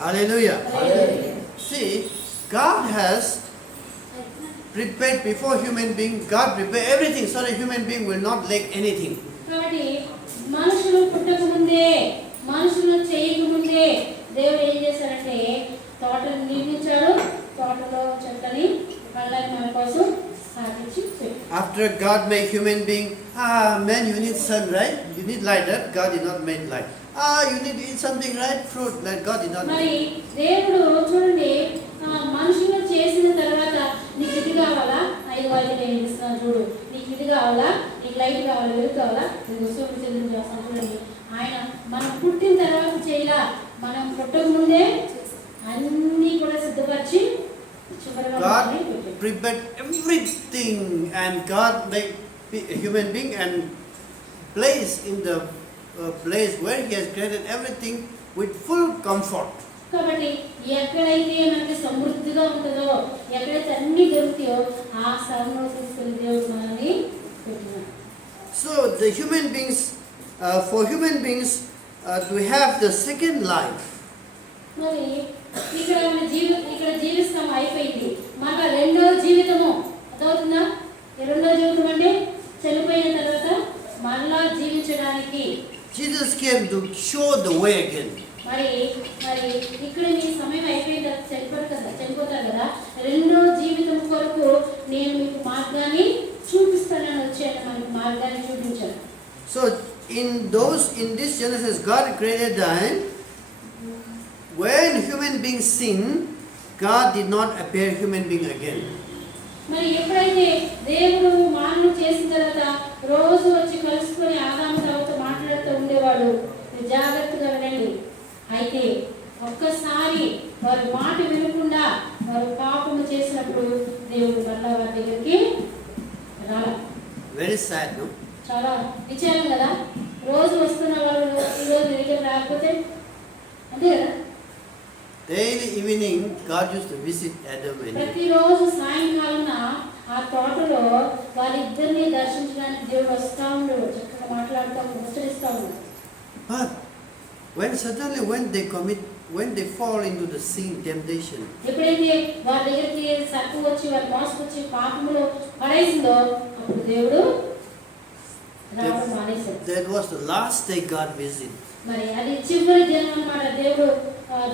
Hallelujah. See, God has prepared before human being. God prepared everything so that human being will not lack anything. కాబట్టి మనుషులు పుట్టక ముందే, మనుషులు చేయక ముందే దేవుడు ఏం చేశారంటే తోటను నిర్మించాడు. తోటలో చెట్లని పళ్ళని మన కోసం సాధించి పెట్టాడు. After God made human being, man, you need sun, right? You need light, right? God did not make light. You need to eat something, right? Fruit, that God did not మరి make. దేవుడు చూడండి, మనుషులు చేసిన తర్వాత నీకు ఇది కావాలా, 5 నేను ఇస్తున్నాను చూడు, నీకు ఇది కావాలా, నీకు లైట్ కావాలా, వెలుగు కావాలా, నీకు సూర్యుడు చంద్రుడు చేస్తాను చూడండి. ఆయన మనం పుట్టిన తర్వాత చేయాల, మనం పుట్టక ముందే అన్నీ కూడా సిద్ధపరిచి God prepared everything, and God made a human being and placed in the place where He has created everything with full comfort. కాబట్టి ఎక్కడైతే మనకి సమృద్ధిగా ఉంటుందో, ఎక్కడైతే అన్ని దొరుకుతాయో ఆ స్థలంలో తీసుకెళ్ళి దేవుడు మనల్ని పెట్టినాడు. So the human beings, for human beings to have the second life, మరి ఇక్కడ జీవిస్తాం అయిపోయింది, మన రెండో జీవితము అదవుతుందా? రెండో జీవితం అంటే చనిపోయిన తర్వాత మరలా జీవించడానికి Jesus came to show the way again. మరి ఇక్కడ మీ సమయం అయిపోయిన తర్వాత చనిపోతారు కదా, రెండో జీవితం కొరకు నేను మీకు మార్గాన్ని చూపిస్తానని వచ్చాను, మనకి మార్గాన్ని చూపించాను. So in this Genesis, God created that when human beings sin, God did not appear human being again. మరి ఎప్పుడైతే దేవుడు మానవుని చేసిన తర్వాత రోజు వచ్చి కలుసుకొని ఆదాము తనతో మాట్లాడుతూ ఉండేవాడు. జాగ్రత్తగా వినండి. అయితే ఒక్కసారి వారు మాట వినకుండా వారు పాపము చేసినప్పుడు దేవుడు మళ్ళా వారి దగ్గరికి రాల. Very sad, no? చాలా విచారం కదా. రోజు వస్తున్న వాళ్ళు ఈరోజు దగ్గర రాకపోతే అంతే కదా. Daily evening, God used to visit Adam and Eve. ప్రతిరోజు సాయంకాలం ఆ తోటలో వారిద్దరిని దర్శించడానికి దేవుడు వస్తూ ఉండేవాడు, చక్కగా మాట్లాడుతూ ముచ్చరిస్తూ ఉన్నాడు. But when they fall into the sin, temptation, ఎప్పుడైతే వారి దగ్గరికి సర్పు వచ్చి వారి మోసకొచ్చి పాపములో పడేసిందో అప్పుడు దేవుడు రావడం మానేశాడు. that was the last day God visited. మరి అది చివరి దినం అన్నమాట, దేవుడు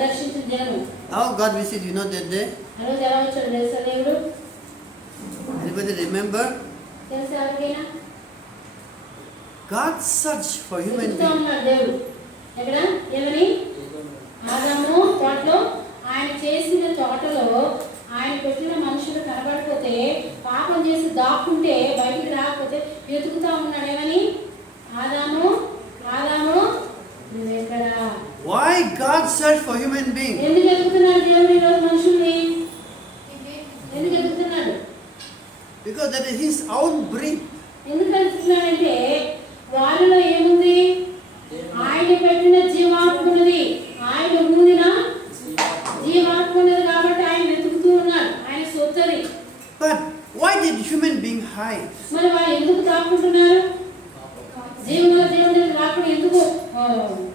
దర్శించిన దినం. How God visited, you know that day? ఆ రోజు ఎలా వచ్చాడు తెలుసా దేవుడు? Anybody remember? తెలుసా ఎవరికైనా? God searched for human వెతుకుతూ beings. ఉన్నాడు దేవుడు. ఎక్కడ? ఏమని? ఆదాము తోటలో, ఆయన చేసిన తోటలో ఆయన పెట్టిన మనుషులు కనబడకపోతే, పాపం చేసి దాక్కుంటే బయటికి రాకపోతే వెతుకుతా ఉన్నాడు. ఏమని? ఆదాము నువ్వెక్కడ? Why God searched for human beings? ఎందుకు వెతుకుతున్నాడు దేవుడు ఈరోజు మనుషుల్ని? ఎందుకు వెతుకుతున్నాడు? Because that is His own breath. ఎందుకు వెతుకుతున్నాడంటే వాళ్ళలో ఏముంది? ఆయన పెట్టిన జీవాత్మ ఉన్నది, ఆయన ఊదిన జీవాత్మ ఉన్నది కాబట్టి ఆయన వెతుకుతూ ఉన్నాడు. ఆయన సొత్తది. But why did human being hide? మరి వాళ్ళు ఎందుకు దాక్కుంటున్నారు? దేవుని దగ్గర రాకుండా ఎందుకు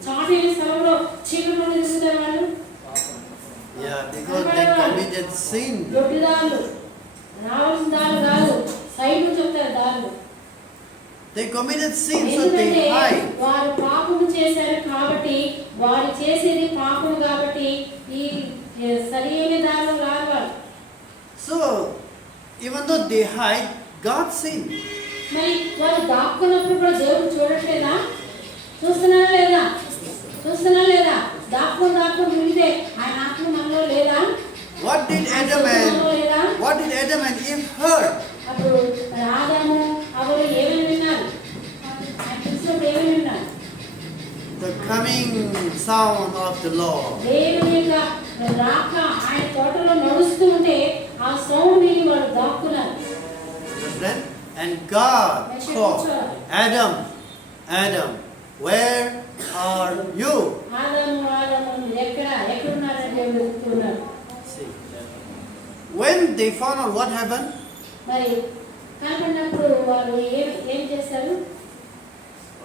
చాటైన స్థలంలో చీకట్లో నిలుస్తారు వాళ్ళు? Yeah, because they committed sin. దొడ్డిదారులు, రావాల్సిన దారులు కాదు, సైడ్ చెప్తారు దారులు. They committed sin, so ఎందుకంటే they hide. వారు పాపము చేశారు కాబట్టి, వారు చేసేది పాపము కాబట్టి ఈ సరైన దారిలో రారు వాళ్ళు. So even though they hide, God seen. మరి వాళ్ళు దాక్కున్నప్పుడు కూడా దేవుడు చూడట్లేదా? చూస్తున్నారా లేదా? దాక్కుని ఉంటే ఆయన ఆత్మ మనలో లేదా? What did Adam and Eve heard? అప్పుడు ఆదాము అవ్వలు ఏమేమి విన్నారు? ఆయన చూసినప్పుడు ఏమేమి విన్నారు? The coming sound of the Lord. దేవుని యొక్క రాక ఆయన తోటలో నడుస్తూ ఉంటే ఆ సౌండ్ విని వాళ్ళు దాక్కున్నారు. And God called Adam, where are you? ఆదాము ఎక్కడున్నారని దేవుడు వెతుకుతున్నారు. See, when they found out what happened, మరి కనపడినప్పుడు వాళ్ళు ఏం చేస్తారు?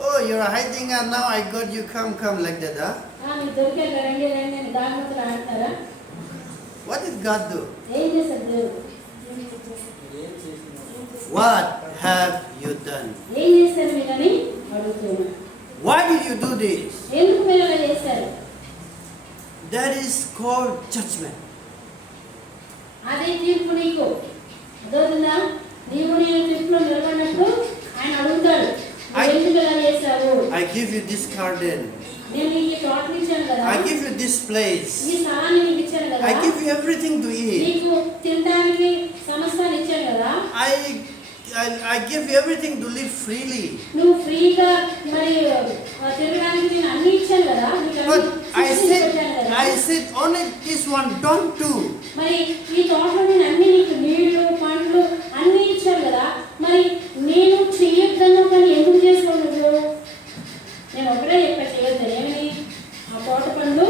Oh, you're hiding and now I got you, come like that, huh? మీకు దొరికాక రండి రండి అని దానితో ఆడతారా? What did God do? ఏం చేశారు దేవుడు? What have you done? ఏం చేశారు మీరని అడుగుతున్నారు. Why did you do this? ఎందుకు మీరు అలా చేశారు? That is called judgment. అదే తీర్పు నీకు అదవుతుందా? నీవు నేను తీర్పులో నిలబడినప్పుడు ఆయన అడుగుతాడు, ఎందుకు ఇలా చేశావు? I give you this garden. నేను నీకు ఈ తోటని ఇచ్చాను కదా, I give you this place. ఈ స్థలాన్ని నీకు ఇచ్చాను కదా, I give you everything to eat. నీకు తినడానికి సమస్తాన్ని ఇచ్చాను కదా, I give you everything to live freely. నువ్వు ఫ్రీగా మరి తిరగడానికి నేను అన్ని ఇచ్చాను కదా, But I said only this one don't do. మరి ఈ తోటలో నేను అన్ని నీకు నీళ్లు పండ్లు అన్ని ఇచ్చాను కదా, మరి నేను చేయొద్దన్నా కానీ ఎందుకు చేసుకో నువ్వు? నేను ఒకటే చెప్పా చేయొద్దు, ఏమని? ఆ తోట పండు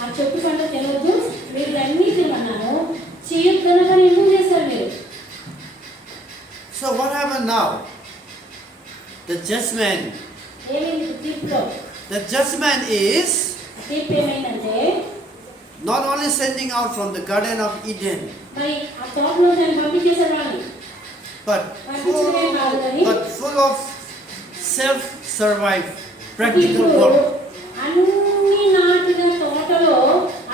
ఆ చెట్టు పండు తినవద్దు, మీరు అన్నీ తినమన్నాను, చేయొద్దన్నా కానీ ఎందుకు చేస్తారు మీరు? So what happened now? The judgment. ఏమైంది తీర్పులో? The judgment is తీర్పు ఏమైందంటే not only sending out from the Garden of Eden, మరి ఆ తోటలో దాన్ని పంపించేశారు వాళ్ళని, but full of self-survive practical ఇప్పుడు work. అన్ని నాటిన తోటలో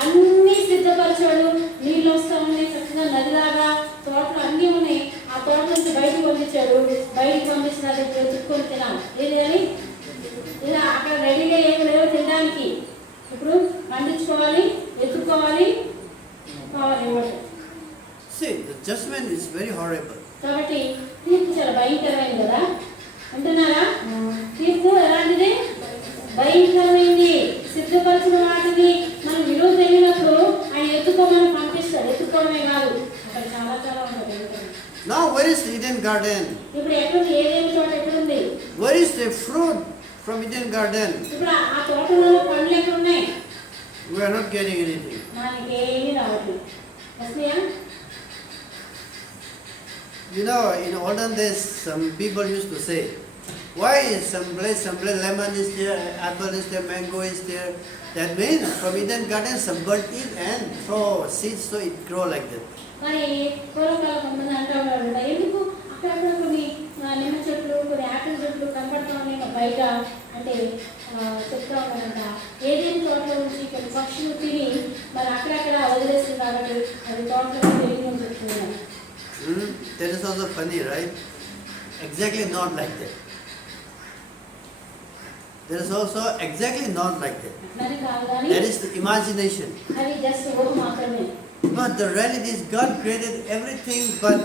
అన్ని సిద్ధపరచాడు, నీళ్ళు వస్తా ఉన్నాయి చక్కగా నదిలాగా, తోటలో అన్నీ ఉన్నాయి, ఆ తోట నుంచి బయటికి పంపించాడు, బయటికి పంపించిన అది వెతుక్కొని తినాలి ఏది అని, ఇలా అక్కడ రెడీగా ఏమి లేవు తినడానికి, ఇప్పుడు పండించుకోవాలి, వెతుక్కోవాలి, కావాలి ఇవ్వండి. See, the judgment is very horrible. కాబట్టి తీర్పు చాలా భయంకరమైంది కదా, అంటున్నారా? తీర్పు ఎలాంటిది? భయంకరమైంది. సిద్ధపరిచిన వాటిని మనం విలువ తెలియనప్పుడు ఆయన ఎత్తుకోమని పంపిస్తాడు, ఎత్తుకోవడమే కాదు, అక్కడ చాలా చాలా ఉంటుంది. Now where is the Eden garden? ఇప్పుడు ఎక్కడుంది? ఏదేమి చోట ఎక్కడుంది? Where is the fruit from Eden garden? ఇప్పుడు ఆ తోటలో పండ్లు ఎక్కడ ఉన్నాయి? We are not getting anything. మనకేమీ రావట్లేదు. వస్తున్నాయా? You know, in olden days, some people used to say, why is some place lemon is there, apple is there, mango is there? That means from Eden garden, some bird eat and throw seeds so it grow like that. మరి పూర్వకాలం కొంతమంది అంటూ ఉన్నారు, ఎందుకు అక్కడక్కడ కొన్ని నిమ్మ చెట్లు, కొన్ని యాపిల్ చెట్లు కనపడతా ఉన్నాయి బయట అంటే చెప్తా ఉన్నారంట, ఏదేమి తోటలో నుంచి కొన్ని పక్షులు తిని మరి అక్కడక్కడ వదిలేస్తుంది కాబట్టి అది తోటలో పెరిగిందని చెప్తున్నారు. That is also funny, right? Exactly not like that. That is also exactly not like that. మరి కాదు కానీ That is the imagination. అది జస్ట్ ఊహ మాత్రమే. But the reality is God created everything, but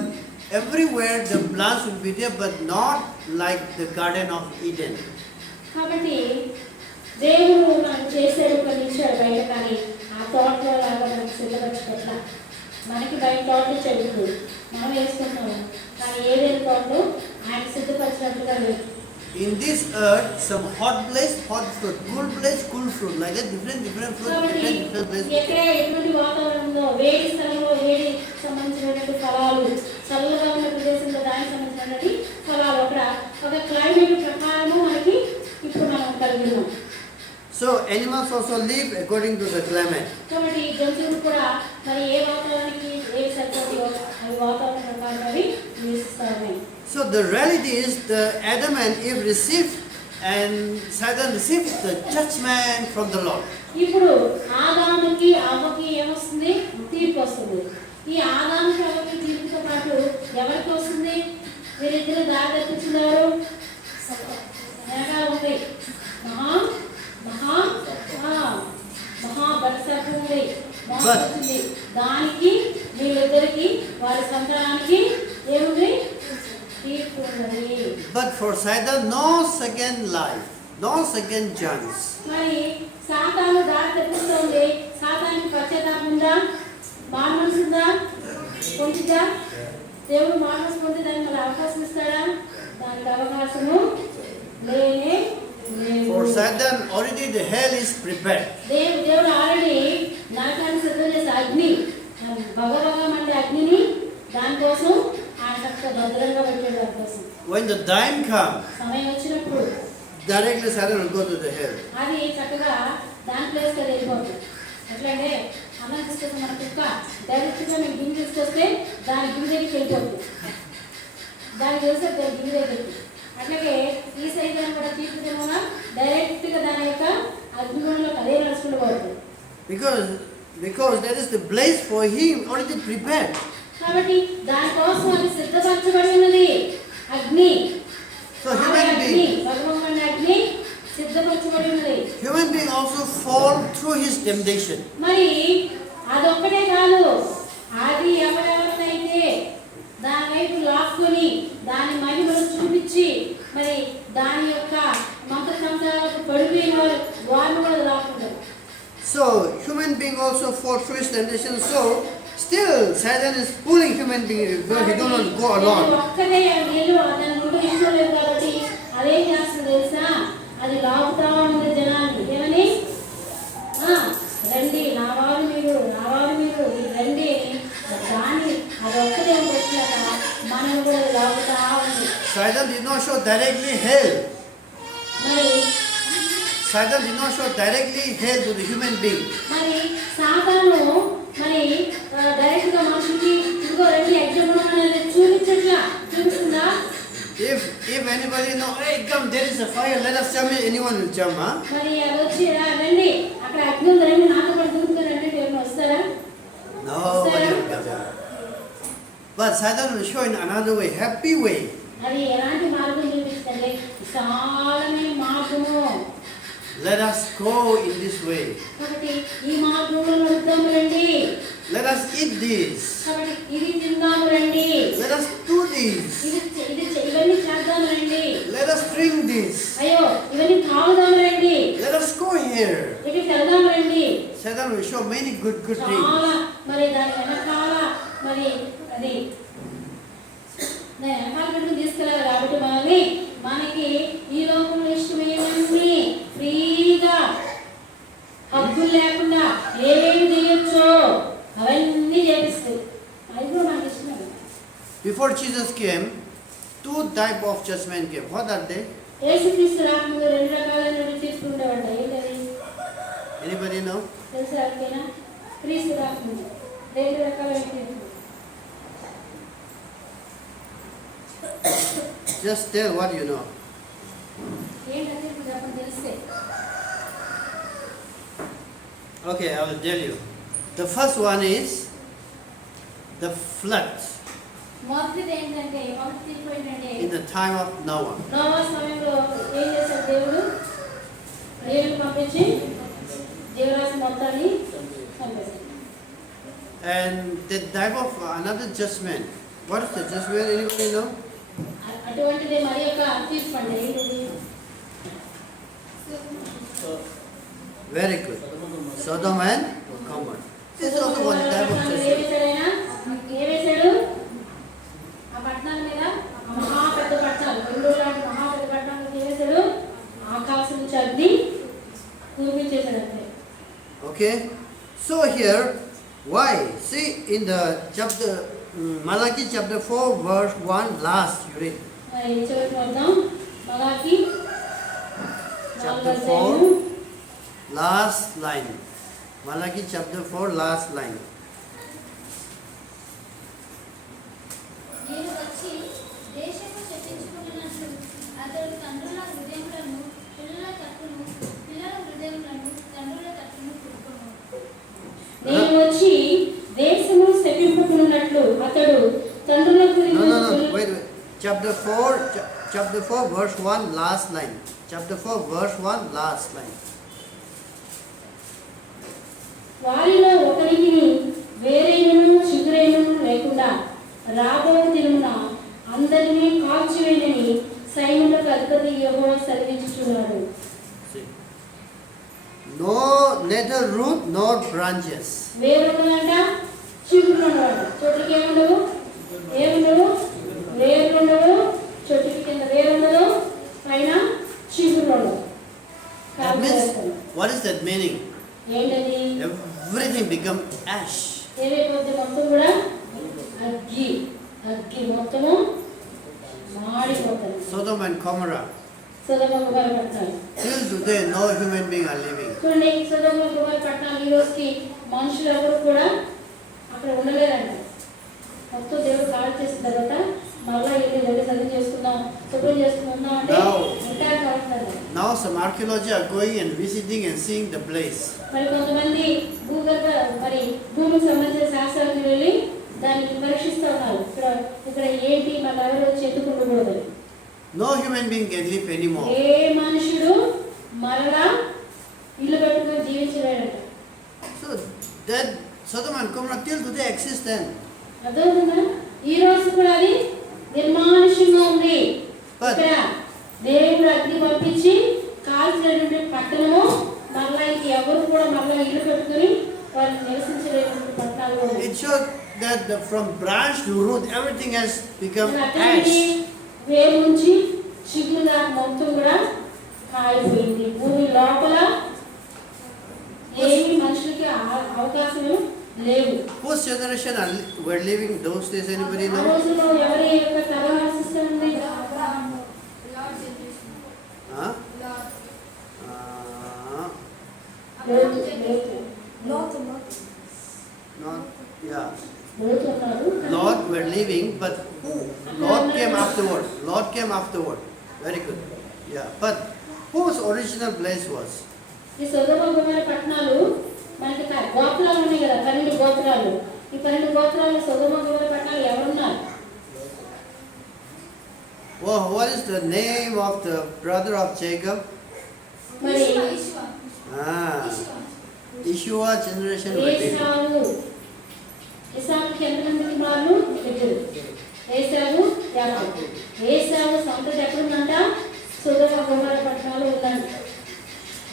everywhere the plants will be there, but not like the Garden of Eden. కాబట్టి దేవుడు మనం చేసేది కొన్ని ఇచ్చాడు బయట, కానీ ఆ తోటలో లాగా మనకు సిద్ధపరచుకోవట్లా. మనకి బయట తోటలు చెడుతుంది, మనం వేసుకుంటాము, కానీ ఏదైనా తోటలు ఆయన సిద్ధపరిచినట్టుగా లేదు. In this earth, some hot place, hot fruit, cool fruit, like that, different fruit, different place. ఎక్కడ ఎటువంటి వాతావరణంలో వేడి స్థలంలో వేడి సంబంధించినటువంటి ఫలాలు, చల్లగా ఉన్న ప్రదేశంలో దానికి సంబంధించినటువంటి ఫలాలు అక్కడ ఒక క్లైమేట్ ప్రకారము మనకి ఇప్పుడు మనం కలిగి ఉన్నాం. So animals also live according to the climate. కాబట్టి జంతువులు కూడా మరి ఏ వాతావరణానికి ఏ సరిపోతుందో అవి వాతావరణ ప్రకారం అవి నివసిస్తాయి. So the reality is the Adam and Eve received and Satan received the judgment from the Lord. ఇప్పుడు ఆదాముకి అవ్వకి ఏమొస్తుంది? తీర్పు వస్తుంది. ఈ ఆదాముకి అవ్వకి తీర్పుతో పాటు ఎవరికి వస్తుంది? వీరిద్దరు దారి తప్పించున్నారు, ఉంటాయి, మహాబలసర్పం ఉంది, వచ్చింది, దానికి వీళ్ళిద్దరికి వారి సంతానానికి ఏముంది? తీర్పు ఉన్నది. But for Satan, no second life, no second chance. మరి సాతాను దారి తప్పిస్తుంది. సాతానికి పశ్చాత్తాపం ఉందా? మానసు ఉందా? పొందుతా? దేవుడు మానసు పొంది దానికి మరి అవకాశం ఇస్తాడా? దానికి అవకాశము లేనే లేదు. For Satan, already the hell is prepared. దేవుడు ఆల్రెడీ నరకాన్ని సిద్ధం చేసే అగ్ని, భగభగమంటే అగ్నిని దానికోసం ఆయన చక్కగా భద్రంగా పెట్టాడు. దానికోసం When the time comes, సమయం వచ్చినప్పుడు directly Satan will go to the hell. అది చక్కగా దాని ప్లేస్ కి వెళ్ళిపోతుంది. ఎట్లంటే అన్నం తీసుకొస్తే మన కుక్క డైరెక్ట్ గా మేము గిన్నె తీసుకొస్తే దాని గిన్నె దగ్గరికి వెళ్ళిపోతుంది. దానికి తెలిస్తే దాని గిన్నె దగ్గరికి. అట్లాగే ఈ సైడ్ కూడా తీసుకుంటే డైరెక్ట్ గా దాని యొక్క అగ్నిలో అదే నడుచుకుంటూ పోతుంది. Because there is the place for him already prepared. కాబట్టి దానికోసం అది సిద్ధపరచబడి ఉన్నది అగ్ని. So human being సిద్ధపరచబడి ఉన్నది. Human being also fall through his temptation. మరి అదొక్కటే కాదు, అది ఎవరెవరినైతే దాని వైపు లాక్కుని దాని మహిమను చూపించి మరి దాని యొక్క మంత్రతంత్రాలకు పడిపోయిన వారిని కూడా లాక్కుంటారు. So human being also fall through his temptation. So still Satan is pulling human being because he don't want to go alone. ఒక్కటే నేను అతని ముందు ఇష్టం లేదు కాబట్టి అదేం చేస్తుంది తెలుసా, అది లాగుతా ఉంది జనాన్ని. ఏమని రండి నా వారు మీరు రండి దాన్ని అది ఒక్కటే పెట్టాక మనం కూడా లాగుతా ఉంది. Satan did not show directly hell. మరి Satan did not show directly hell to the human being. మరి సాతాను మరి డైరెక్ట్ గా మనుషులకి ఇంకో రెండు ఎగ్జాంపుల్ అనేది చూపిస్తుందా? If anybody know, hey come, there is a fire, let us jump in, anyone will jump, huh? మరి అది వచ్చి రండి అక్కడ అగ్ని ఉంది రండి నాతో పాటు దూకుతారు అంటే ఎవరు వస్తారా? Nobody will come. But Satan will show in another way, happy way. అది ఎలాంటి మార్గం చూపిస్తుంది? విశాలమైన మార్గము. Let us go in this way. కాబట్టి ఈ మార్గంలో నడుద్దాం రండి. Let us eat this. కాబట్టి ఇది తిందాం రండి. Let us do this. ఇవన్నీ చేద్దాం రండి. Let us drink this. అయ్యో ఇవన్నీ తాగుదాం రండి. Let us go here. ఇక్కడికి వెళ్దాం రండి. Satan will show many good things. చాలా మరి దాని వెనకాల మరి అది దాని వెనకాల పెట్టుకుని తీసుకెళ్ళాలి. కాబట్టి మనకి ఈ లోకంలో ఇష్టమైనవన్నీ ఫ్రీగా హక్కులు లేకుండా ఏమేమి చేయొచ్చో అవన్నీ చేపిస్తాయి. అది కూడా మనకి ఇష్టమే. Before Jesus came, two type of judgment came. What are they? యేసుక్రీస్తు రాకముందు రెండు రకాలైన తీర్పు ఉండేవంట. ఏంటది Anybody know? తెలుసా? ఎవరికైనా? క్రీస్తు రాకముందు రెండు రకాలైన తీర్పు. Just tell what you know. ఏంటంటే ఇప్పుడు చెప్పండి తెలిస్తే. Okay, I will tell you. The first one is the flood మొదటిది ఏంటంటే మొదటి తీర్పు ఏంటంటే in the time of Noah. Noah సమయంలో ఏం చేశాడు దేవుడు? రేణుని పంపించి జీవరాశి మొత్తాన్ని చంపేశాడు. And the type of another judgment. What is the judgment? Anybody know? అటువంటిది మరి యొక్క తీర్పు అంటే ఏంటిది? Very good. Sodom and Gomorrah. This is also one type of judgment. ఏ వేశాడు? ఆ పట్టణాల మీద మహా పెద్ద పట్టణాలు, రెండు లాంటి మహా పెద్ద పట్టణాలు ఏ వేశాడు? ఆకాశం నుంచి అగ్ని కురిపించేశాడు అంతే. Okay. So here, why? See in the chapter Malachi chapter 4 verse 1 last you read. చివరికి వద్దాం. మలాకి Chapter 4 last line. Malachi chapter 4 last line. నేను వచ్చి దేశము శపించుకుంటున్నట్లు అతడు తండ్రుల హృదయములను పిల్లల తట్టును, పిల్లల హృదయములను తండ్రుల తట్టును కుట్టును. నేను వచ్చి దేశము శపింపుకున్నట్లు అతడు తండ్రుల No. Wait. Chapter 4 verse 1 last line. Chapter 4 verse 1 last line. వారిలో ఒకరికి వేరైనను చిగురైనను లేకుండా రాబో దినమున అందరినీ కాల్చివేయని సైన్యులకు అధిపతి యెహోవా సెలవిచ్చుచున్నాడు. No, neither root nor branches. వేరుండదంట, చిగురు ఉండవంట. చెట్టుకి ఏముండవు? వేర్లు ఉండవు. చెట్టుకి కింద వేరు ఉండదు, పైన చిగురు ఉండవు. That means, what is that meaning? ఏంటది? Everything become ash. ఏమైపోతే మొత్తం కూడా అగ్గి మొత్తము మాడిపోతుంది. Sodom and Gomorrah. సొదొమ గొమొర్రా పట్టణాలు. Till today, no human being are living. చూడండి, సొదొమ గొమొర్రా పట్టణాలు ఈ రోజుకి మనుషులు ఎవరు కూడా అక్కడ ఉండలేరంట. మొత్తం దేవుడు కాల్ చేసిన తర్వాత మళ్ళా వెళ్ళి చదువు చేసుకుందాం, శుభ్రం చేసుకుందాం అంటే ఉంటారు కావట్లేదు. Now some archaeology are going and visiting and seeing the place. మరి కొంతమంది మరి భూమికి సంబంధించిన శాస్త్రాలకు వెళ్ళి దానికి పరీక్షిస్తూ ఉన్నారు. ఇక్కడ ఏంటి మళ్ళీ ఎవరు వచ్చి ఎత్తుకుంటకూడదు. No human being can live anymore. ఏ మనుషుడు మరలా ఇల్లు పెట్టుకొని జీవించలేడంట. So that Sodom and Gomorrah till today exist then. అర్థమవుతుందా? ఈ రోజు కూడా అది నిర్మానుష్యంగా ఉంది. ఇక్కడ దేవుడు అగ్ని పంపించి కాల్చినటువంటి పట్టణము మరలా ఎవరు కూడా మరలా ఇల్లు పెట్టుకుని వాళ్ళు నివసించలేటువంటి పట్టణాలు. It showed that from branch to root everything has become ash. వేరు నుంచి చిగురు దాకా మొత్తం కూడా కాలిపోయింది. భూమి లోపల ఏమి మనుషులకి అవకాశం లేవు. Whose generation were living those days? Anybody ఆ know? రోజుల్లో ఎవరి యొక్క తరహా సిస్టమ్ ఉంది? Huh? Not, yeah. Lot were living, but who? Lot came afterward. Lot came afterward. Very good. Yeah, but whose original place was? ఈ సొదొమ గొమొర్రా పట్టణాలు మనకి గోత్రాలు ఉన్నాయి కదా, 12 గోత్రాలు. ఈ 12 గోత్రాలు సొదొమ గొమొర్రా పట్టణాలు ఎవరున్నారు? Well, what is the name of the brother of Jacob? మరి Ishua generation were living. ఏసావుకి ఎంతమంది కుమారులు? 2. ఏసావు, యాకోబు. ఏసావు సంతతి ఎక్కడుందంట? సొదొమ గొమొర్రా పట్టణాలు ఉందంట.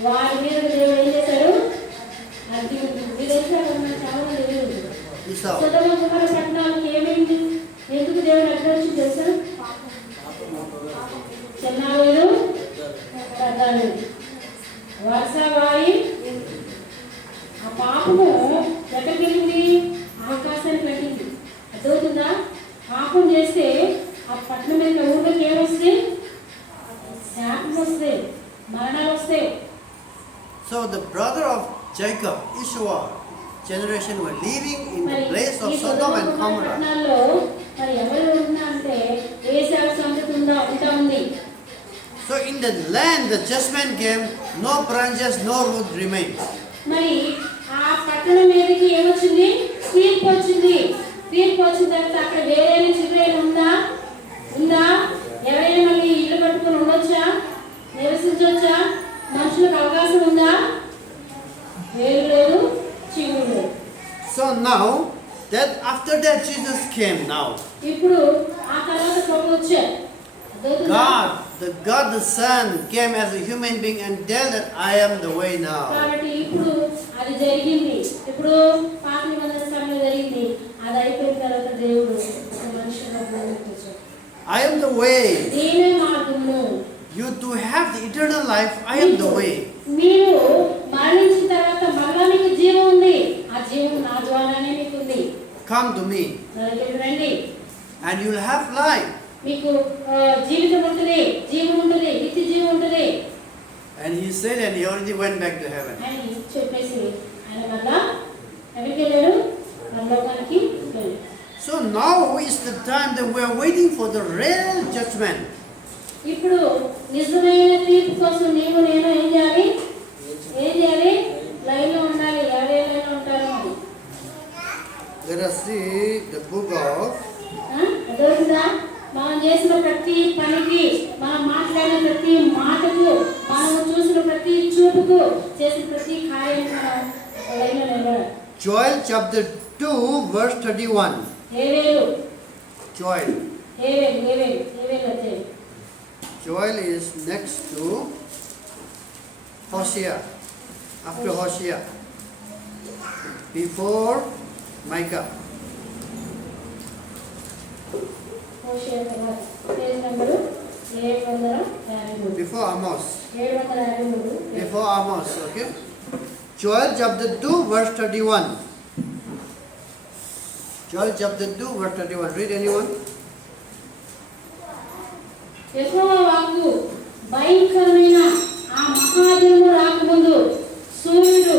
వారి మీద దేవుడు ఏం చేశాడు? అగ్ని చాలా తెలియదు. సొదొమ గొమొర్రా పట్టణాలకు ఏమైంది? ఎందుకు దేవుడు అగ్ని వచ్చింది తెలుసా? చిన్నారులు పెద్దలు వర్షవాయి ఆ పాపము ఎక్కడికి వెళ్ళింది? ఆకాశానికి పెట్టింది. అర్థమవుతుందా? పాపం చేస్తే ఆ పట్టణం మీద ఊళ్ళకి ఏమొస్తాయి? శాపం వస్తాయి, మరణాలు వస్తాయి. So the brother of Jacob, Ishua generation were living in the place of Sodom and Gomorrah. పట్టణాల్లో మరి ఎవరు ఉన్నా అంటే ఏసావు సంతతి ఉంటా ఉంది. So in the land the judgment came, no branches, no root remained. మరి ఆ పట్టణం మీదకి ఏమొచ్చింది? తీర్పు వచ్చింది. తీర్పు వచ్చిన తర్వాత అక్కడ వేరే చిగురైన ఉందా? ఎవరైనా మళ్ళీ ఇల్లు కట్టుకుని ఉండొచ్చా? నివసించవచ్చా? మనుషులకు అవకాశం ఉందా? వేరు లేదు, చిగురు లేదు. So now that after that Jesus came now. ఇప్పుడు ఆ తర్వాత ప్రభు వచ్చారు. God the Son came as a human being and tell that I am the way now. కాబట్టి ఇప్పుడు అది జరిగింది. ఇప్పుడు పాత నిబంధన సమయంలో జరిగింది. అది అయిపోయిన తర్వాత దేవుడు ఒక మనిషిగా భూమికి వచ్చాడు. I am the way. నేనే మార్గము. You to have the eternal life, I am the way. మీరు మరణించిన తర్వాత మరలా మీకు జీవం ఉంది. ఆ జీవం నా ద్వారానే మీకు ఉంది. Come to me. నా దగ్గరికి రండి. And you will have life. మీకు జీవితం ఉంటుంది, జీవం ఉంటుంది, నిత్య జీవం ఉంటుంది. And he said, and he already went back to heaven. అని చెప్పేసి ఆయన మళ్ళా ఎక్కడికి వెళ్ళాడు? పరలోకానికి వెళ్ళాడు. So now is the time that we are waiting for the real judgment. ఇప్పుడు నిజమైన తీర్పు కోసం నేను ఏం చేయాలి? లైన్లో ఉండాలి. ఎవరే లైన్లో ఉంటారు? Let us see the book of అర్థమవుతుందా? మనం చేసిన ప్రతి పనికి, మనం మాట్లాడిన ప్రతి మాటకు, మనం చూసిన ప్రతి చూపుకు, చేసిన ప్రతి కార్యానికి మనం లైన్లో నిలబడాలి. Joel chapter 2 verse 31. Joel. వచ్చాయి. Joel is next to Hosea. After Hosea. Before Micah. హోషేయ తర్వాత page number 753. Before Amos. 753. Before Amos, okay? Joel chapter 2 verse 31. Joel chapter 2 verse 31. Read anyone? యెహోవా వాక్కు భయంకరమైన ఆ మహాదినము రాకముందు సూర్యుడు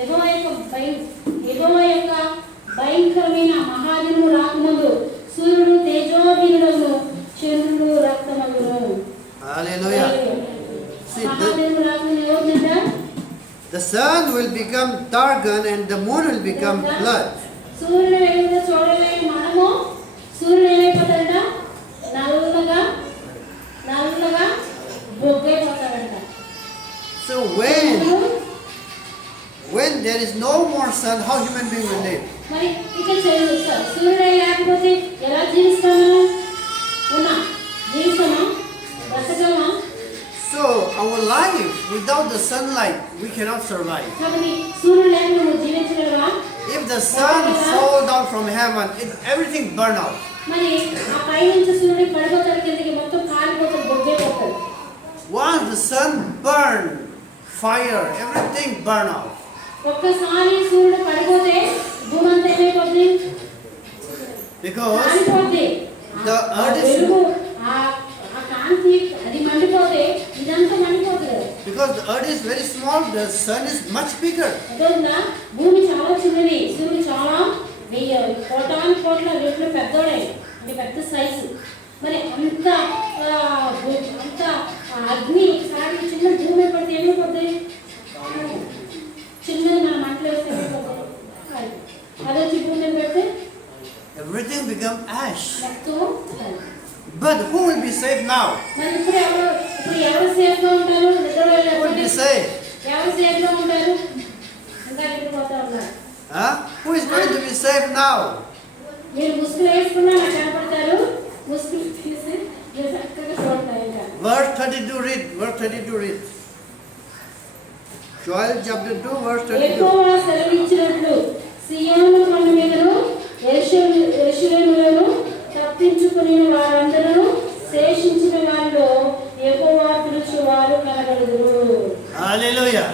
యెహోవా యొక్క భయంకరమైన మహాదినము రాకముందు సూర్యుడు తేజోహీనుడగును, చంద్రుడు రక్తమగును. Hallelujah. See, మహాదినము రాకముందు ఏమవుతుందంట? the sun will become darkened and the moon will become blood. సూర్యుడు వెలుగులో చూడలేని మనము సూర్యుడు ఏమైపోతాడంట? నల్లగా బొగ్గైపోతాడంట. So when there is no more sun, how human being will live? మరి ఇక్కడ సూర్యుడు లేకపోతే ఎలా జీవిస్తాము? జీవిస్తామా? బ్రతకమా? So our life without the sunlight, we cannot survive. కాబట్టి సూర్యుడు లేకుండా నువ్వు జీవించగలవా? If the sun fall down from heaven, everything burn out. మరి ఆ పై నుంచి సూర్యుడు పడిపోతాడు, కిందకి మొత్తం కాలిపోతాడు, బొగ్గైపోతాడు. Once the sun burn, fire, everything burn out. ఒక్కసారి సూర్యుడు పడిపోతే భూమి అంతా ఏమైపోతుంది? Because కాలిపోతుంది. the earth is వెలుగు ఆ కాంతి అది మండిపోతే ఇదంతా మండిపోతుంది. because the earth is very small, the sun is much bigger. అదొందా భూమి చాలా చిన్నది, సూర్యుడు చాలా కోట్ల రేట్లు పెద్దోడే, అంటే పెద్ద సైజు. మరి అంత అగ్ని ఒకసారి చిన్న భూమి పడితే ఏమైపోతుంది? చిన్నది మన మంటలు వేస్తే ఏమైపోతుంది? అది వచ్చి భూమి పెడితే Everything become ash. మొత్తం. But who will be saved now? మరి ఇప్పుడు ఎవరు సేఫ్ గా ఉంటారు? Who will be saved? ఎవరు సేఫ్ గా ఉంటారు? ఇంకా పోతా ఉన్నారు. Who is going to be saved now? మీరు ముసుగులు వేసుకున్నా నాకు కనపడతారు, ముసుగులు తీసి మీరు చక్కగా చూడతారు. ఇంకా Verse 32 read. Verse 32 read. Joel chapter 2 verse 32. యెహోవా సెలవిచ్చినట్లు సీయోను కొండ మీదను యెరూషలేములోను తప్పించుకుని వారందరూ శేషించిన వారిలో యెహోవా పిలుచు వారు కనబడుదురు. Hallelujah.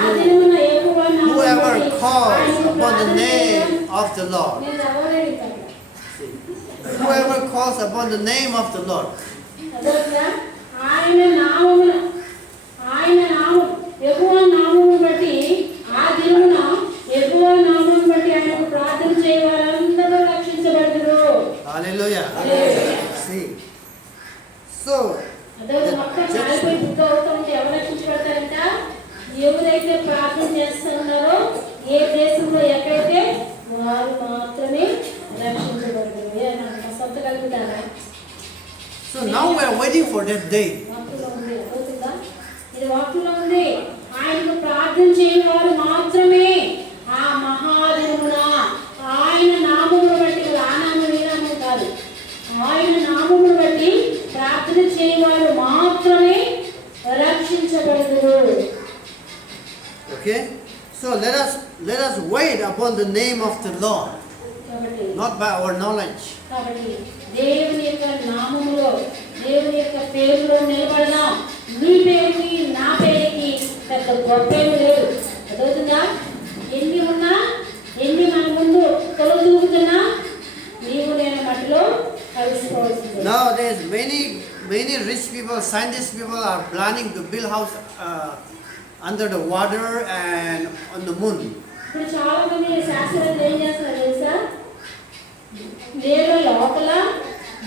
ఆ దినమున యెహోవా నామమున Whoever calls upon the name of the Lord. నేను చదవలేదు ఇక్కడ. Whoever calls upon the name of the Lord. అదొకటా? ఆయన నామం యెహోవా నామమును బట్టి ఆ దినమున యెహోవా నామమును బట్టి ఆయనకు ప్రార్థన చేయ వారందరూ రక్షించబడుదురు. Hallelujah. See. So అదొక మొత్తం కాలిపోయి బుక్ అవుతూ ఉంటే ఎవరు రక్షించబడతారంట? ఎవరైతే ప్రార్థన చేస్తున్నారో ఏ దేశంలో ఎక్కడైతే వారు మాత్రమే రక్షించబడుదురు. నాకు సొంత కలుగుతారా? so now we are waiting for that day. వాక్యంలో ఉంది, అవుతుందా? ఇది వాక్యంలో ఉంది. ఆయనకు ప్రార్థన చేయని వారు మాత్రమే ఆ మహాదినమున ఆయన నామమును బట్టి, ఆ నామం ఈ నామం కాదు, ఆయన నామమును బట్టి ప్రార్థన చేయని వారు మాత్రమే రక్షించబడుదురు. Okay? So let us wait upon the name of the Lord, కాబట్టి not by our knowledge. దేవుని యొక్క నామములో, దేవుని యొక్క పేరులో నిలబడదాం. నీ పేరుకి నా పేరుకి పెద్ద గొప్పేమీ లేదు. అదవుతుందా? ఎన్ని ఉన్నా, ఎన్ని మన ముందు తొలగి దూకుతున్నా నీవు నేను మట్టిలో కలిసిపోవాల్సిందే. Nowadays many rich people, scientist people are planning to build house under the water and on the moon. ఇప్పుడు చాలా మంది శాస్త్రవేత్తలు ఏం చేస్తున్నారు తెలుసా? నేల లోపల,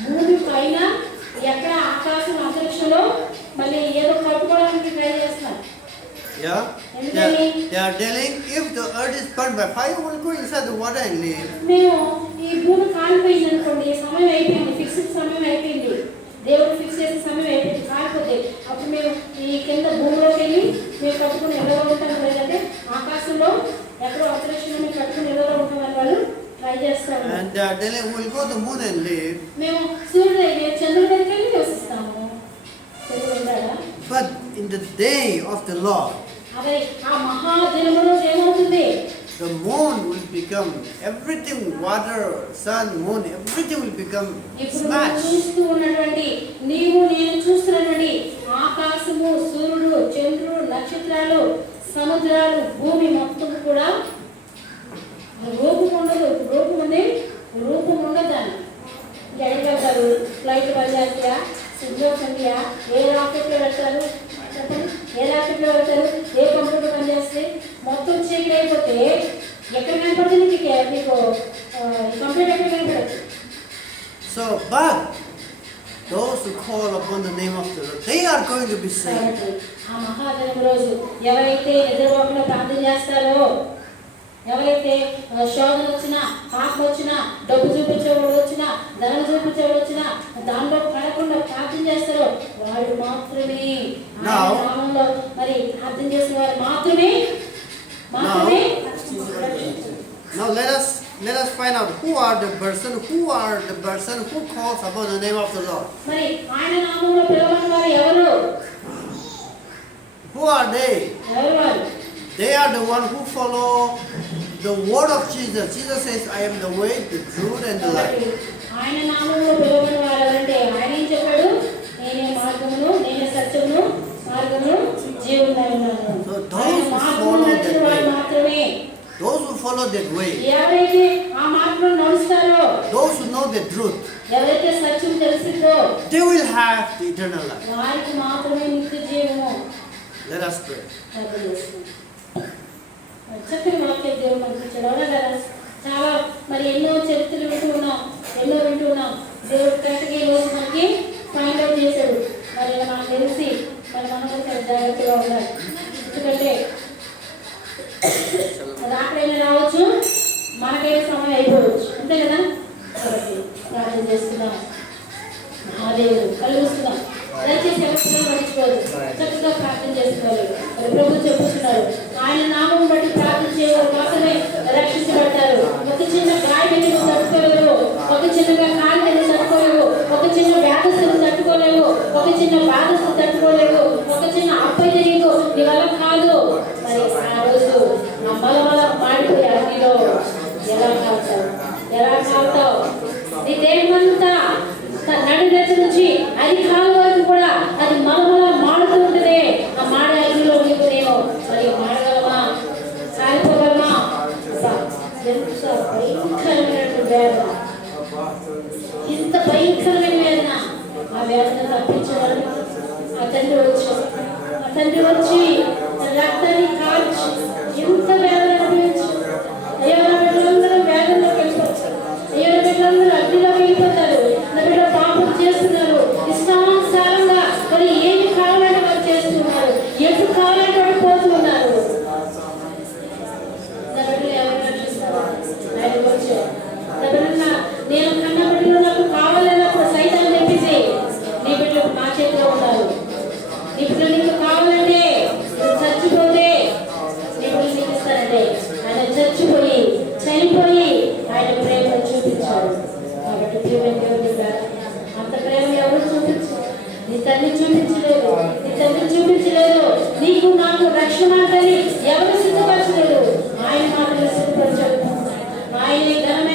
భూమి పైన, ఎక్కడ ఆకాశం అంతరిక్షంలో మళ్ళీ ఏదో కట్టుకోవడానికి ట్రై చేస్తున్నారు. Yeah? They are telling if the earth is burned by fire, we'll go inside the water and live. మేము ఈ భూమి కాలిపోయింది అనుకోండి, సమయం అయిపోయింది, ఫిక్స్డ్ సమయం అయిపోయింది, దేవుడు ఫిక్స్ చేసే సమయం అయిపోయింది, కాలిపోతే అప్పుడు మేము ఈ కింద భూమిలోకి వెళ్ళి మేము కట్టుకుని ఎలా ఉంటాం? లేదంటే ఆకాశంలో ఎక్కడో అంతరిక్షంలో మేము కట్టుకుని ఎలా ఉంటామని వాళ్ళు ట్రై చేస్తారు. And they are telling we'll go to the moon and live. మేము సూర్యుడు చంద్రుడి దగ్గరికి వెళ్ళి నివసిస్తాము. But in the day of the Lord, అదే ఆ మహాదినములో ఏమవుతుంది? the moon will become everything, water, sun, moon, everything will become ఇప్పుడు smashed. చూస్తూ ఉన్నటువంటి నీవు నేను చూస్తున్నటువంటి ఆకాశము, సూర్యుడు, చంద్రుడు, నక్షత్రాలు, సముద్రాలు, భూమి మొత్తం కూడా రూపం ఉండదు. రూపం ఉంది, రూపం ఉండదు. ఉంటాయా, సిగ్నల్స్ ఉంటాయా, ఏ రాకెట్లో వెళ్తారు చెప్పండి, ఏ రాకెట్లో వెళ్తారు, ఏ కంప్యూటర్ పనిచేస్తే మొత్తం చీకటి అయిపోతే ఎక్కడ కనపడుతుంది మీకు కంప్యూటర్ ఎక్కడ కనపడదు. So, but those who call upon the name of the Lord, they are going to be saved. ఆ మహాదినం రోజు ఎవరైతే నిద్రపోకుండా ప్రార్థన చేస్తారో, ఎవరైతే శోధన వచ్చినా, పాపం వచ్చినా, డబ్బు చూపించేవాడు వచ్చినా, ధనం చూపించేవాడు వచ్చినా దానిలో పడకుండా ప్రార్థన చేస్తారో వాడు మాత్రమే ఆయన నామంలో మరి ప్రార్థన చేసిన వారు మాత్రమే Now let us find out who are the person who calls upon the name of the Lord. మరి ఆయన నామములో పిలువబడిన వారు ఎవరు? Who are they? ఎవరు వారు? They are the one who follow the word of Jesus. Jesus says, I am the way, the truth and the life. ఆయన నామములో పిలువబడిన వారు ఎవరంటే ఆయన ఏం చెప్పాడు? నేనే మార్గమును, నేనే సత్యమును, మార్గమును, జీవమునై ఉన్నాను. So those who follow that way, మాత్రమే those who follow that way, ఎవరైతే ఆ మార్గంలో నడుస్తారో, those who know the truth, ఎవరైతే సత్యం తెలిసిందో they will have the eternal life. వారికి మాత్రమే నిత్య జీవము. Let us pray. చక్కని వాక్యం దేవుడు మనకి ఇచ్చాడు. అవునా కదా? చాలా మరి ఎన్నో చరిత్రలు వింటూ ఉన్నాం. దేవుడు కరెక్ట్గా ఈ రోజు మనకి ఫైండ్ అవుట్ చేశాడు. మరి మనకు తెలిసి మరి మనం కొంచెం జాగ్రత్తగా ఉండాలి. ఎందుకంటే రాత్రైనా రావచ్చు, మనకైనా సమయం అయిపోవచ్చు, అంతే కదా? కాబట్టి ప్రార్థన చేస్తున్నాం. మహాదేవుడు కలుగుతున్నాం. దయచేసి ఎవరితో మర్చిపోదు, చక్కగా ప్రార్థన చేసుకోవాలి. ప్రభు చెప్పుతున్నారు, ఆయన నామం బట్టి ప్రార్థన చేయవారు మాత్రమే రక్షించబడతారు. ఒక చిన్న గాయని తట్టుకోలేవు, ఒక చిన్నగా కాలిని తట్టుకోలేవు, ఒక చిన్న వ్యాధస్తులు తట్టుకోలేవు, ఒక చిన్న బాధస్తులు తట్టుకోలేవు, ఒక చిన్న అప్పయ్య నీకు నీ వల్ల కాదు. మరి ఆ రోజు మలమల మాడిపోయి అగ్నిలో ఎలా కాలుతావు? నీ దేహమంతా నడి నెత్తి నుంచి అది కాలు వరకు కూడా అది మలమల మాడుతూ ఉంటుంది. ఆ మాడే అగ్నిలో నీకు నేను మరి మాడగలమా, కాలిపోగలమా? ఎంత భయంకరమైనటువంటి వేదన, ఇంత భయంకరమైన వేదన. ఆ వేదన తప్పించగలరు. ఆ తండ్రి వచ్చి రక్తాన్ని కాల్చి ఎంత వేదన అనుభవించి, అయ్యో నా బిడ్డలందరూ వేదనలోకి వెళ్ళిపోతారు, అయ్యో నా బిడ్డలందరూ అగ్నిలోకి వెళ్ళిపోతారు, నా బిడ్డ పాపం చేస్తున్నారు, ఇష్టానుసారంగా మరి ఏమి కావాలంటే వారు చేస్తున్నారు, ఎటు కావాలంటే వాడు పోతున్నారు. నా బిడ్డలు ఎవరు రక్షిస్తారు? ఆయనకు వచ్చారు. నా బిడ్డ నేను కన్న బిడ్డలు నాకు కావాలన్నప్పుడు సైతం తెప్పించి నీ బిడ్డలు నా చేతిలో ఉన్నారు. నీ బిడ్డలు నీకు కావాలంటే చచ్చిపోతే నీ బిడ్డలు నీకు ఇస్తారంటే ఆయన చచ్చిపోయి చనిపోయి ఆయన ప్రేమను చూపించాడు. కాబట్టి దేవుడు అంత ప్రేమ ఎవరు చూపించారు? నీ తల్లి చూపించలేదు, నీ తల్లి చూపించలేదు. నీకు నాకు రక్షణ అంటే ఎవరు సిద్ధపరచలేదు, ఆయన మాత్రమే సిద్ధపరచాడు. ఆయన ఘనమైన